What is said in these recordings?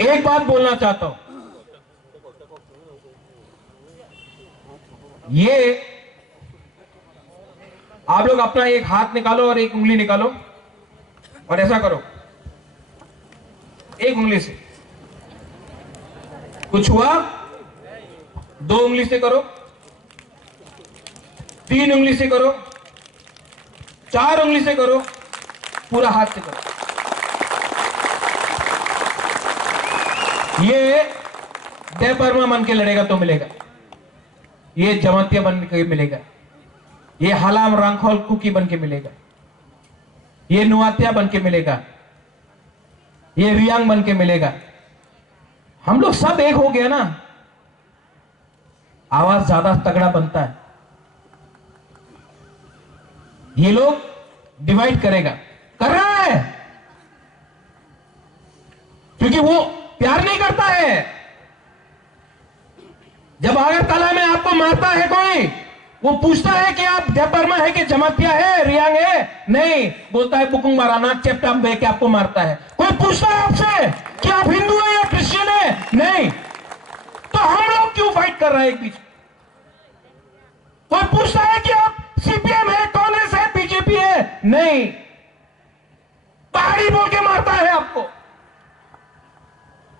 एक बात बोलना चाहता हूं, ये आप लोग अपना एक हाथ निकालो और एक उंगली निकालो और ऐसा करो, एक उंगली से कुछ हुआ, दो उंगली से करो, तीन उंगली से करो, चार उंगली से करो, पूरा हाथ से करो। ये देवबर्मा बन के लड़ेगा तो मिलेगा, ये जमातिया बन के मिलेगा, ये हलाम रांखोल कुकी बन के मिलेगा, ये नुआतिया बन के मिलेगा, ये रियांग बन के मिलेगा। हम लोग सब एक हो गया ना, आवाज ज्यादा तगड़ा बनता है। ये लोग डिवाइड करेगा, कर रहा है, क्योंकि वो प्यार नहीं करता है। जब अगरतला में आपको मारता है कोई, वो पूछता है कि आप देवबर्मा है कि जमातिया है, रियांग है? नहीं, बोलता है बुकुंग माराना चेप्टा बे के आपको मारता है। कोई पूछता है आपसे कि आप हिंदू है या क्रिश्चियन है? नहीं। तो हम लोग क्यों फाइट कर रहे हैं एक बीच? कोई पूछता है कि आप सीपीएम है, कांग्रेस है, बीजेपी है? नहीं, पहाड़ी बोल के मारता है आपको।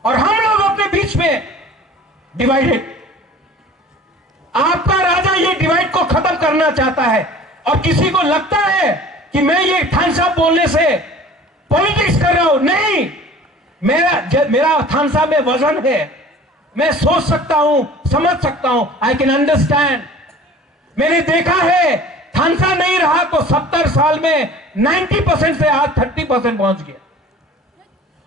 और हम लोग अपने बीच में डिवाइडेड। आपका राजा ये डिवाइड को खत्म करना चाहता है, और किसी को लगता है कि मैं ये थानसा बोलने से पॉलिटिक्स कर रहा हूं। नहीं, मेरा थानसा में वजन है, मैं सोच सकता हूं, समझ सकता हूं, आई कैन अंडरस्टैंड। मैंने देखा है थानसा नहीं रहा तो 70 साल में 90% से आज 30% पहुंच गया,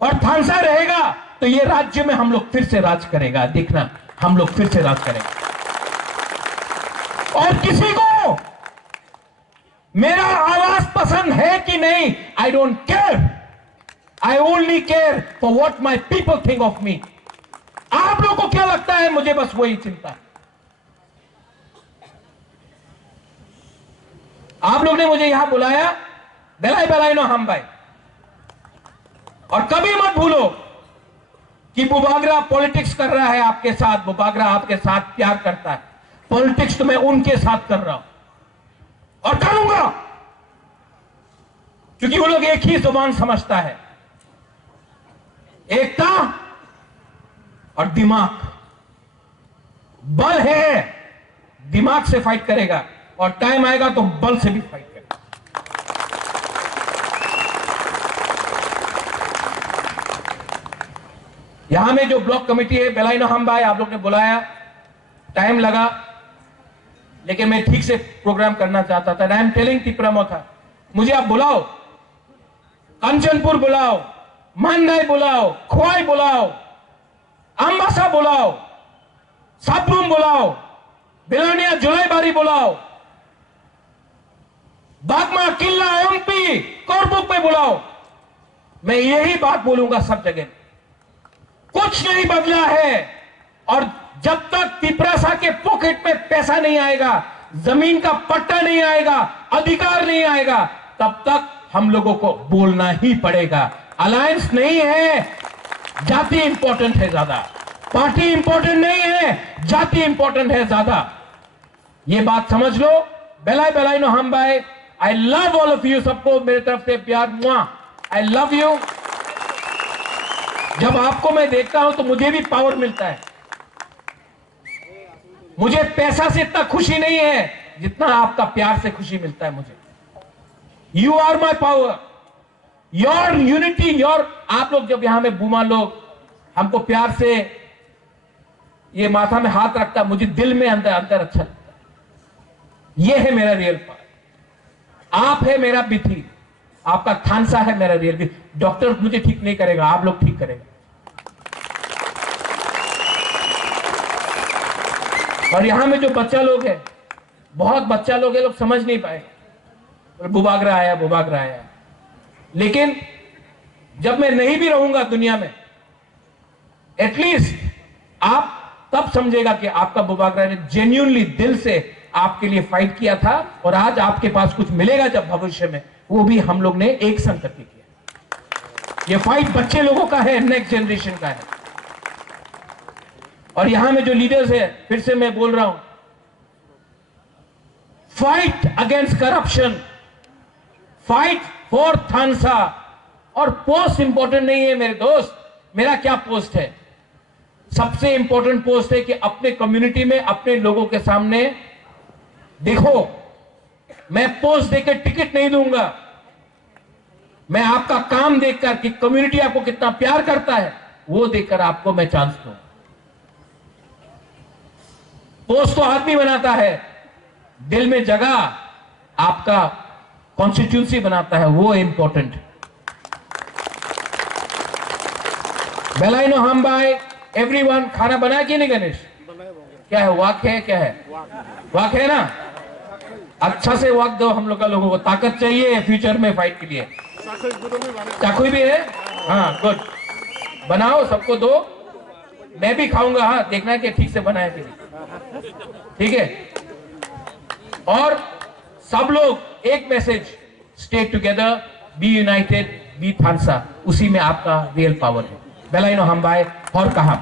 और थानसा रहेगा तो ये राज्य में हम लोग फिर से राज करेगा। देखना, हम लोग फिर से राज करेंगे। और किसी को मेरा आवाज पसंद है कि नहीं, I don't care, I only care for what my people think of me. आप लोगों को क्या लगता है, मुझे बस वही चिंता है। आप लोग ने मुझे यहां बुलाया, बेलाई बेलाई नो हम भाई, और कभी मत भूलो कि बुबागरा पॉलिटिक्स कर रहा है आपके साथ। बुबागरा आपके साथ प्यार करता है, पॉलिटिक्स तो मैं उनके साथ कर रहा हूं और करूंगा, क्योंकि वो लोग एक ही जुबान समझता है, एकता और दिमाग। बल है, दिमाग से फाइट करेगा, और टाइम आएगा तो बल से भी फाइट करेगा। यहां में जो ब्लॉक कमेटी है, बेलाइनो हम भाई, आप लोग ने बुलाया, टाइम लगा, लेकिन मैं ठीक से प्रोग्राम करना चाहता था। आई एम टेलिंग तिपरामो था, मुझे आप बुलाओ, कंचनपुर बुलाओ, मांडाई बुलाओ, खोवाई बुलाओ, अम्बासा बुलाओ, साबरूम बुलाओ, बेलानिया जुलाईबारी बुलाओ, बागमा, किल्ला, एमपी, कोरबुक में बुलाओ। मैं यही बात बोलूंगा सब जगह, कुछ नहीं बदला है। और जब तक पिपरासा के पॉकेट में पैसा नहीं आएगा, जमीन का पट्टा नहीं आएगा, अधिकार नहीं आएगा, तब तक हम लोगों को बोलना ही पड़ेगा। अलायंस नहीं है, जाति इंपॉर्टेंट है ज्यादा, पार्टी इंपॉर्टेंट नहीं है, जाति इंपॉर्टेंट है ज्यादा। ये बात समझ लो। बेलाई बेलाई नो हम भाई, I love all of you, सबको मेरी तरफ से प्यार, मुआ, आई लव यू। जब आपको मैं देखता हूं तो मुझे भी पावर मिलता है। मुझे पैसा से इतना खुशी नहीं है जितना आपका प्यार से खुशी मिलता है मुझे। You are my power, your unity, your. आप लोग जब यहां में बूमा लोग हमको प्यार से ये माथा में हाथ रखता, मुझे दिल में अंदर अंदर अच्छा लगता है। ये है मेरा रियल पावर। आप है मेरा बिथी, आपका थानसा है मेरा रियल बिथी। डॉक्टर मुझे ठीक नहीं करेगा, आप लोग ठीक करेंगे। और यहां में जो बच्चा लोग है, बहुत बच्चा लोग है, लोग समझ नहीं पाए, बुबागरा आया, बुबागरा आया। लेकिन जब मैं नहीं भी रहूंगा दुनिया में, एटलीस्ट आप तब समझेगा कि आपका बुबागरा ने जेन्युइनली दिल से आपके लिए फाइट किया था, और आज आपके पास कुछ मिलेगा जब भविष्य में, वो भी हम लोग ने एक संग करके किया। ये फाइट बच्चे लोगों का है, नेक्स्ट जनरेशन का है। और यहां में जो लीडर्स है, फिर से मैं बोल रहा हूं, fight against corruption, fight for थानसा। और पोस्ट इंपॉर्टेंट नहीं है मेरे दोस्त, मेरा क्या पोस्ट है? सबसे इंपॉर्टेंट पोस्ट है कि अपने कम्युनिटी में अपने लोगों के सामने देखो, मैं पोस्ट देकर टिकट नहीं दूंगा, मैं आपका काम देखकर कि कम्युनिटी आपको कितना प्यार करता है वो देखकर आपको मैं चांस दूं। पोस्ट तो आदमी बनाता है, दिल में जगह आपका कॉन्स्टिट्यूंसी बनाता है, वो इंपॉर्टेंट। बेलाइनो हम भाई एवरीवन, खाना बनाया कि नहीं गणेश? क्या है, वाक है? क्या है, वाक है ना? अच्छा से वाक दो हम लोग का, लोगों को ताकत चाहिए फ्यूचर में फाइट के लिए। चाकू भी है? हाँ गुड, बनाओ, सबको दो, मैं भी खाऊंगा। हाँ, देखना कि ठीक से बनाया कि नहीं, ठीक है? और सब लोग एक message, stay together, be united, be थानसा, उसी में आपका रियल पावर है। बेलाइनो हम भाई और कहा